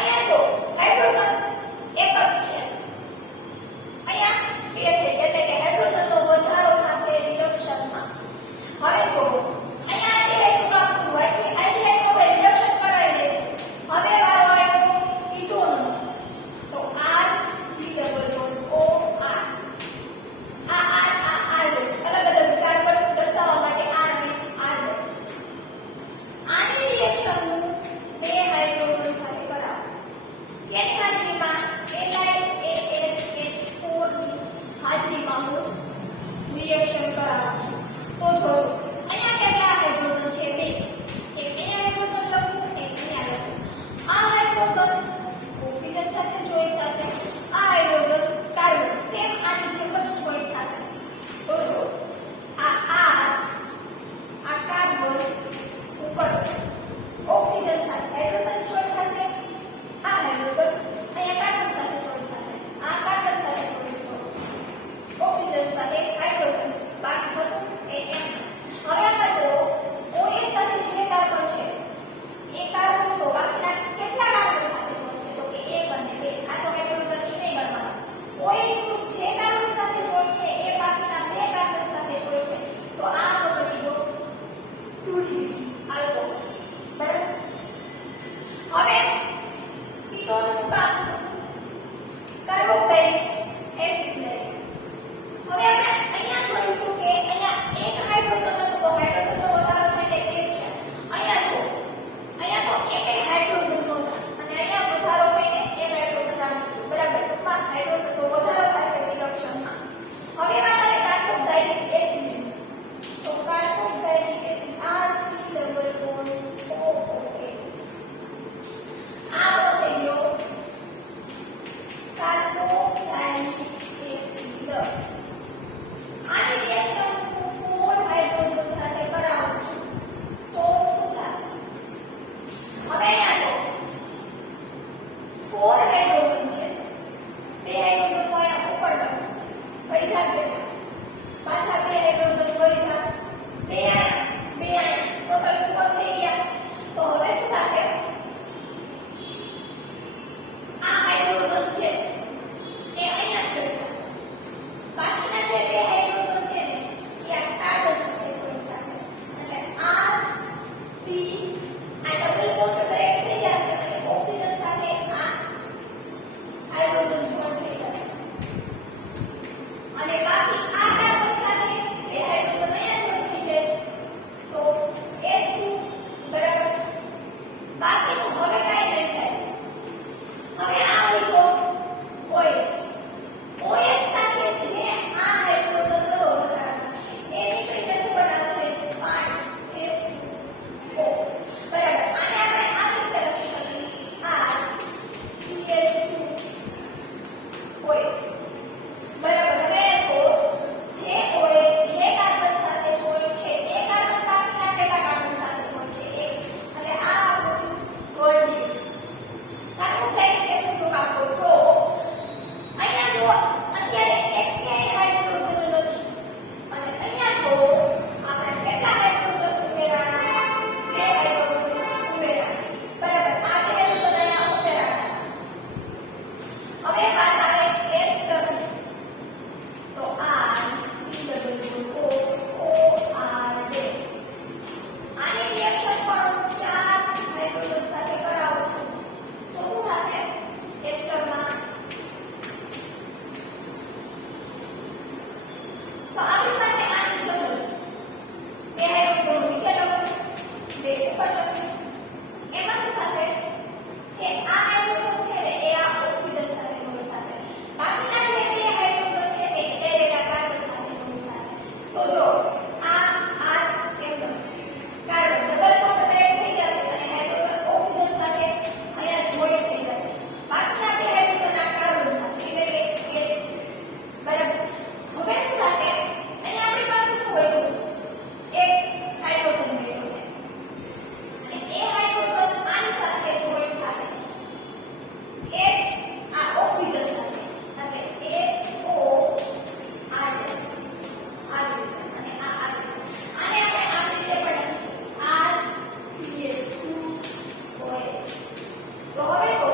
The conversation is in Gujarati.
અહીંયા જો હાઇડ્રોજન એક જ છે, અહીંયા બે થઈ ગયા, એટલે કે હાઇડ્રોજનનો વધારો થશે રિડક્શનમાં. હવે જો અહીંયા આલ્ડીહાઇડનું કામ પૂરું, આલ્ડીહાઇડનું હવે રિડક્શન કરાવી દેવું. હવે વારો આવ્યો કીટોનનો, તો R C double bond O R, આ અલગ અલગ કાર્બન દર્શાવવા માટે R અને R ડેશ. આની રિએક્શન બે હાઇડ્રોજન સાથે કરાવો. તેની હાજરીમાં NiAlH4 ની હાજરીમાં હું રિએક્શન કરાવું છું. તો જોજો અહીંયા કેટલા હાઇડ્રોજન છે? બે. એક અહીંયા હાઇડ્રોજન લખું, એક અહીંયા લખું. આ હાઇડ્રોજન ઓક્સિજન સાથે જોઈન્ટ થશે, આ હાઇડ્રોજન કાર્બન સેમ આની જેમ જ જોઈન્ટ થશે. તો જો આ કાર્બન ઉપર ઓક્સિજન સાથે હાઇડ્રોજન જોઈન્ટ થશે, આ હાઇડ્રોજન અહીંયા કાર્બન સાથે જોઈન્ટ થશે, આ કાર્બન સાથે જોઈન્ટ થશે, ઓક્સિજન સાથે હાઇડ્રોજન બાકી હતું એ એમ. હવે આમાં જો OH સાથે જે કાર્બન છે એ કાર્બન જો બાકીના કેટલા કાર્બન સાથે જોઈન્ટ છે? તો કે 1 અને 2. આ તો હાઇડ્રોજન ઈ નહીં બનવાનો. OH નું જે કાર્બન સાથે જોઈન્ટ છે એ બાકીના 2 કાર્બન સાથે જોઈન્ટ છે. તો આ તો બની ગયો 2D આલ્કોહોલ. બરાબર. હવે કીટોનનું કામ કાર્બોક્સિલિક એસિડ લે. હવે આપણે અહીંયા જોયું હતું કે અહીંયા એક હાઇડ્રોજન હતો, તો હાઇડ્રોજનનો વધારો થાય એટલે એક છે. અહીંયા જો અહીંયા તો એક હાઇડ્રોજન નો અને અહીંયા વધારો થઈને એક હાઇડ્રોજન આવે. બરાબર. તો હાઇડ્રોજનનો વધારો થશે રિડક્શનમાં. હવે વાત આવે કાર્બોક્સિલિક એસિડ. તો carboxylic acid RC double bond OOH. આ થઈ ગયો કાર્બોક્સિલિક એસિડ. આની રિએક્શન હું 4 હાઇડ્રોજન સાથે કરાવું છું. તો શું થશે? હવે અહીંયા જો 4 હાઇડ્રોજન છે, 2 હાઇડ્રોજન તો અહીંયા ઉપર વધ્યા કેટલા? પાછા 2 હાઇડ્રોજન વધ્યા, 2 આયા ટોટલ 4 થઈ ગયા. તો હવે શું થશે? આ હાઇડ્રોજન છે એ અહીંયા છે, બાકીના જે 2 હાઇડ્રોજન છે ને એ આ કાર્બન સાથે જોઈન્ટ થશે. એટલે R C આ ડબલ બોન્ડ બ્રેક થઈ જશે અને ઓક્સિજન સાથે આ હાઇડ્રોજન જોઈન્ટ થઈ જશે. અને બાકી આ કાર્બન સાથે 2 હાઇડ્રોજન અહીંયા જોઈન્ટ થઈ જાય તો H2 બરાબર. બાકીનું હવે કાંઈ નહીં થાય. હવે આ હોય OH સાથે જે આ હાઇડ્રોજન હતો વધારાનો એ નીકળીને શું બનાવશે? H2O. બરાબર. આને આપણે આ રીતે લખી શકીએ RCH2OH. બરાબર. હવે જો જે OH જે કાર્બન સાથે જોઈન્ટ છે એ કાર્બન બાકીના કેટલા કાર્બન સાથે જોઈન્ટ છે? એક. અને આ આપણું ગોલ્ડી કાર્બોક્સિલિક એસિડનું કામ કરો. જો અહીંયા જો અત્યારે એક ક્યાંય હાઇડ્રોજન નથી અને અહીંયા જો આપણે કેટલા હાઇડ્રોજન ઉમેર્યા? 2 હાઇડ્રોજન ઉમેર્યા. બરાબર. આ 2 હાઇડ્રોજન અહીંયા ઉમેર્યા. હવે વાત આવે H ડબલ. તો R C double O R dash. આની રિએક્શન પણ 4 હાઇડ્રોજન સાથે કરાવું છું. તો શું થશે? H ડબલમાં તો આપણી પાસે આની જેમ જ 2 હાઇડ્રોજન નીચે લખું, 2 ઉપર લખું. એમાં શું થશે? જે આ હાઇડ્રોજન છે ને એ આ ઓક્સિજન સાથે જોઈન્ટ થશે. બાકીના જે 2 હાઇડ્રોજન છે એ ડાયરેક્ટ આ કાર્બન સાથે જોઈન્ટ થશે. તો જો આ R એકદમ કાર્બન ડબલ બોન્ડ બ્રેક થઈ જશે અને હાઇડ્રોજન ઓક્સિજન સાથે અહીંયા જોઈન્ટ થઈ જશે. બાકીના 2 હાઇડ્રોજન આ કાર્બન સાથે એટલે કે H. બરાબર. હવે શું થશે? અહીંયા આપણી પાસે શું હોય? એક હાઇડ્રોજન બેઠો છે અને એ હાઇડ્રોજન આની સાથે જોઈન્ટ થશે H આ ઓક્સિજન સાથે એટલે HO R ડેશ. આ રીતે અને આ રીતે. આને આપણે આ રીતે પણ લખીશું RCH2OH. તો હવે જો